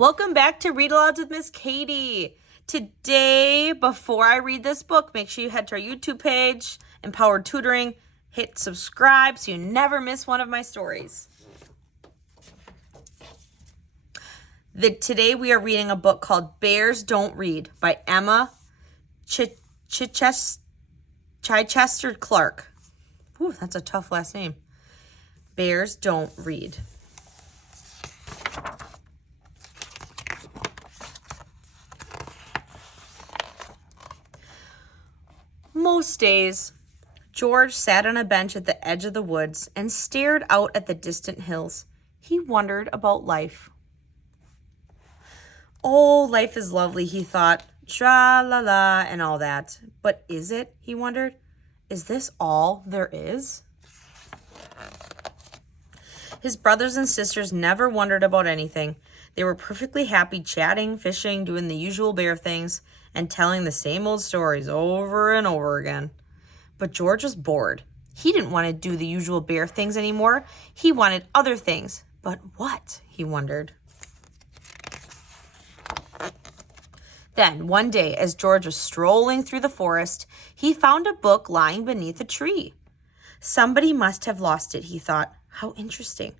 Welcome back to Read-Aloud with Miss Katie. Today, before I read this book, make sure you head to our YouTube page, Empowered Tutoring. Hit subscribe so you never miss one of my stories. Today we are reading a book called Bears Don't Read by Emma Chichester Clark. Ooh, that's a tough last name. Bears Don't Read. Most days, George sat on a bench at the edge of the woods and stared out at the distant hills. He wondered about life. Oh, life is lovely, he thought. Tra-la-la and all that. But is it? He wondered. Is this all there is? His brothers and sisters never wondered about anything. They were perfectly happy chatting, fishing, doing the usual bear things, and telling the same old stories over and over again. But George was bored. He didn't want to do the usual bear things anymore. He wanted other things. But what? He wondered. Then, one day, as George was strolling through the forest, he found a book lying beneath a tree. Somebody must have lost it, he thought. How interesting.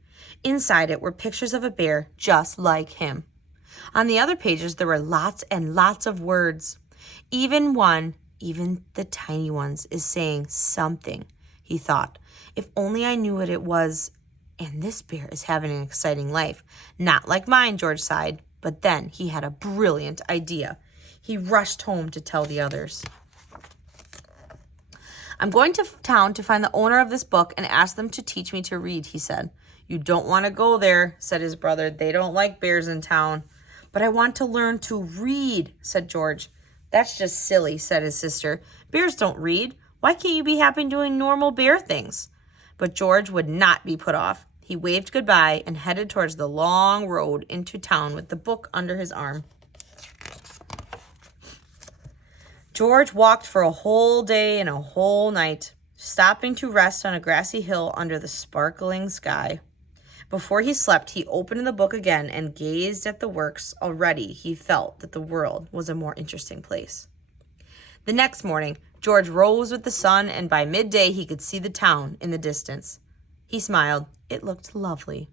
Inside it were pictures of a bear just like him. On the other pages, there were lots and lots of words. Even the tiny ones, is saying something, he thought. If only I knew what it was. And this bear is having an exciting life. Not like mine, George sighed. But then he had a brilliant idea. He rushed home to tell the others. I'm going to town to find the owner of this book and ask them to teach me to read, he said. You don't want to go there, said his brother. They don't like bears in town. But I want to learn to read, said George. That's just silly, said his sister. Bears don't read. Why can't you be happy doing normal bear things? But George would not be put off. He waved goodbye and headed towards the long road into town with the book under his arm. George walked for a whole day and a whole night, stopping to rest on a grassy hill under the sparkling sky. Before he slept, he opened the book again and gazed at the works. Already, he felt that the world was a more interesting place. The next morning, George rose with the sun, and by midday, he could see the town in the distance. He smiled. It looked lovely.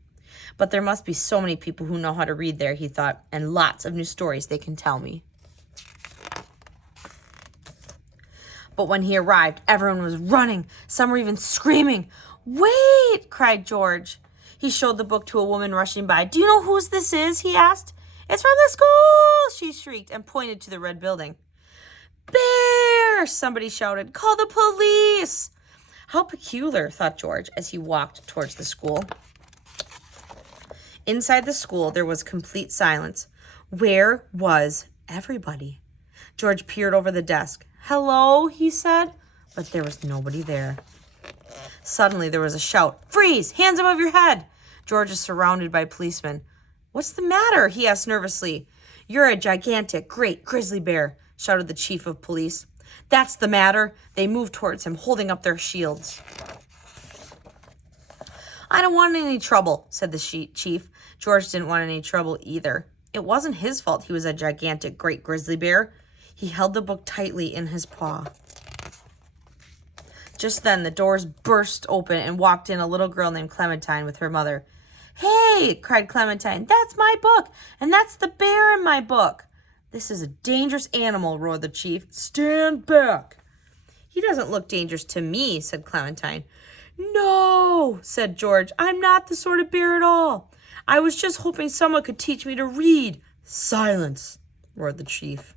But there must be so many people who know how to read there, he thought, and lots of new stories they can tell me. But when he arrived, everyone was running. Some were even screaming. Wait, cried George. He showed the book to a woman rushing by. Do you know whose this is? He asked. It's from the school, she shrieked and pointed to the red building. Bear, somebody shouted. Call the police. How peculiar, thought George as he walked towards the school. Inside the school, there was complete silence. Where was everybody? George peered over the desk. Hello, he said, but there was nobody there. Suddenly, there was a shout. Freeze! Hands above your head! George is surrounded by policemen. What's the matter? He asked nervously. You're a gigantic, great grizzly bear, shouted the chief of police. That's the matter. They moved towards him, holding up their shields. I don't want any trouble, said the chief. George didn't want any trouble either. It wasn't his fault he was a gigantic, great grizzly bear. He held the book tightly in his paw. Just then, the doors burst open and walked in a little girl named Clementine with her mother. Hey, cried Clementine, that's my book, and that's the bear in my book. This is a dangerous animal, roared the chief. Stand back. He doesn't look dangerous to me, said Clementine. No, said George, I'm not the sort of bear at all. I was just hoping someone could teach me to read. Silence, roared the chief.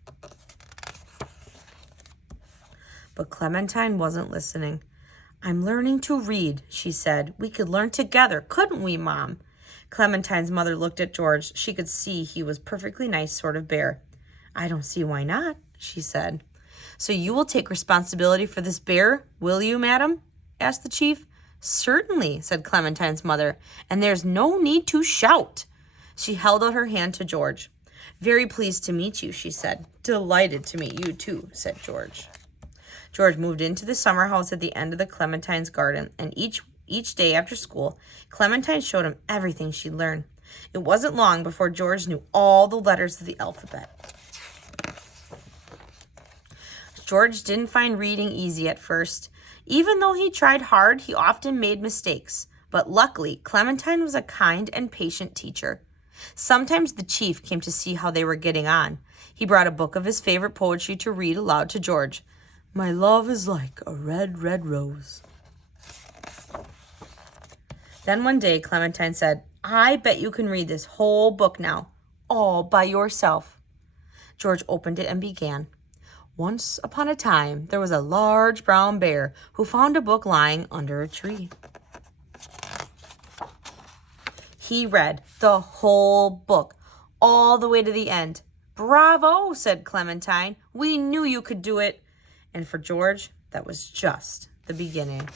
But Clementine wasn't listening. I'm learning to read, she said. We could learn together, couldn't we, Mom? Clementine's mother looked at George. She could see he was a perfectly nice sort of bear. I don't see why not, she said. So you will take responsibility for this bear, will you, madam? Asked the chief. Certainly, said Clementine's mother, and there's no need to shout. She held out her hand to George. Very pleased to meet you, she said. Delighted to meet you, too, said George. George moved into the summer house at the end of the Clementine's garden, and each day after school, Clementine showed him everything she'd learned. It wasn't long before George knew all the letters of the alphabet. George didn't find reading easy at first. Even though he tried hard, he often made mistakes. But luckily, Clementine was a kind and patient teacher. Sometimes the chief came to see how they were getting on. He brought a book of his favorite poetry to read aloud to George. My love is like a red, red rose. Then one day, Clementine said, I bet you can read this whole book now, all by yourself. George opened it and began. Once upon a time, there was a large brown bear who found a book lying under a tree. He read the whole book, all the way to the end. Bravo, said Clementine. We knew you could do it. And for George, that was just the beginning.